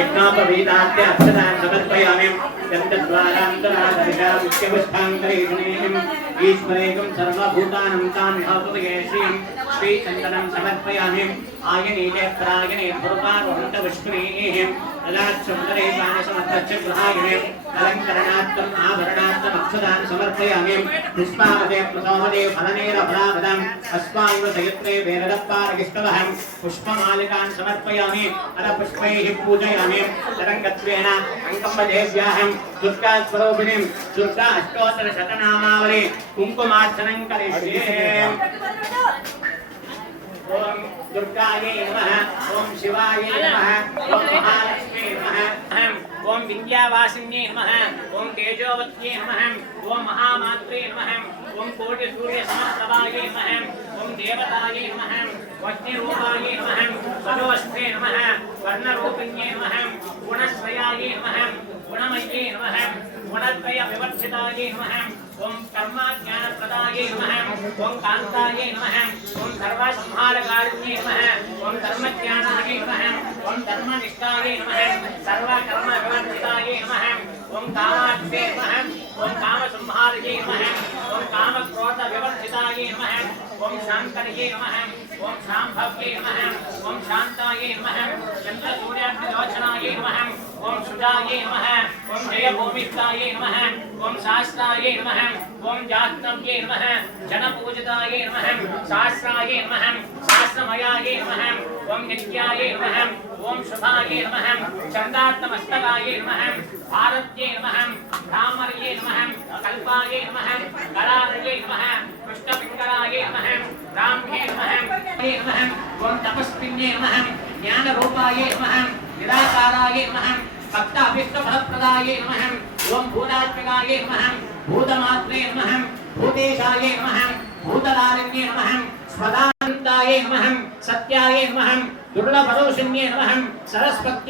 विघ्नोपवीतात्य अक्षतान् समर्पयामि गन्धद्वारान्तराधरिका मुख्यपुष्पाङ्करेषणीम् ईश्वरेकं सर्वभूतानं तां भवतुये श्रीचन्दनं समर्पयामि आयनीते प्रायणे पूर्वारोहन्तविष्णुनीः तदाच्छुन्दरे पाणसमर्थस्य गृहायणे अलङ्करणार्थम् आभरणार्थम् अक्षतान् समर्पयामि पुष्पावते प्रसोमदे फलनेरफलावदम् अस्मायु सयुत्रे वेदपारगिष्टवः पुष्पमालिकान् समर्पयामि अरपुष्पैः पूजयामि तरङ्गत्वेन अङ्कम्बदेव्याहं दुर्गास्वरूपिणीं दुर्गा अष्टोत्तरशतनामावली कुङ्कुमार्चनं करिष्ये। ओम दुर्गायै नमः, ओम शिवायै नमः, ओम महालक्ष्मी नमः, ओम विद्यावासिन्यै नमः, ओम तेजोवत्यै नमः, ओम महामात्रे नमः, ओम कोटिसूर्यसमस्तवायै नमः, ओम देवतायै नमः, वज्ररूपायै नमः, सरोष्ठे नमः, वर्णरूपिण्यै नमः, गुणश्रयायै नमः, गुणमय्यै नमः, गुणत्रयविवर्जितायै नमः, ओम कर्माज्ञानप्रदायै नमः, ओम कान्तायै नमः, ओम सर्वसंहारकारिण्यै नमः, ओम धर्मज्ञानायै नमः, ओम धर्मनिष्ठायै नमः, सर्वकर्मविवर्जितायै नमः, ओम कामाक्षे नमः, ओम कामसंहारयै नमः, ओम कामक्रोधविवर्जितायै नमः, ओम शांकरये नमः, ओम शांभव्ये नमः, ओम शांताये नमः, चन्द्रसूर्याग्निलोचनायै नमः, ओम सुजाये नमः, ओम जयभूमिष्ठाये नमः, ओम शास्त्राये नमः, ओम जाह्नव्ये नमः, जनपूजिताये नमः, शास्त्राये नमः, शास्त्रमयाये नमः, ओम नित्याये नमः, ओम शुभाये नमः, चंडात्मस्तकाये नमः, भारत्ये नमः, भ्रामर्ये नमः, कल्पाये नमः, करारये नमः, पुष्टपिङ्गलाये नमः, राम्ये नमः, ओम तपस्विन्ये नमः, ज्ञानरूपाये नमः, निराकाराये नमः, भक्ताभीष्टफलप्रदाये नमः, ओम भूतात्मिकाये नमः, भूतमात्रे नमः, भूतेशाये नमः, भूतदारिण्ये नमः, स्वदानन्दाये नमः, सत्याये नमः, दुर्लभदोषिण्ये नमः, सरस्वत्ये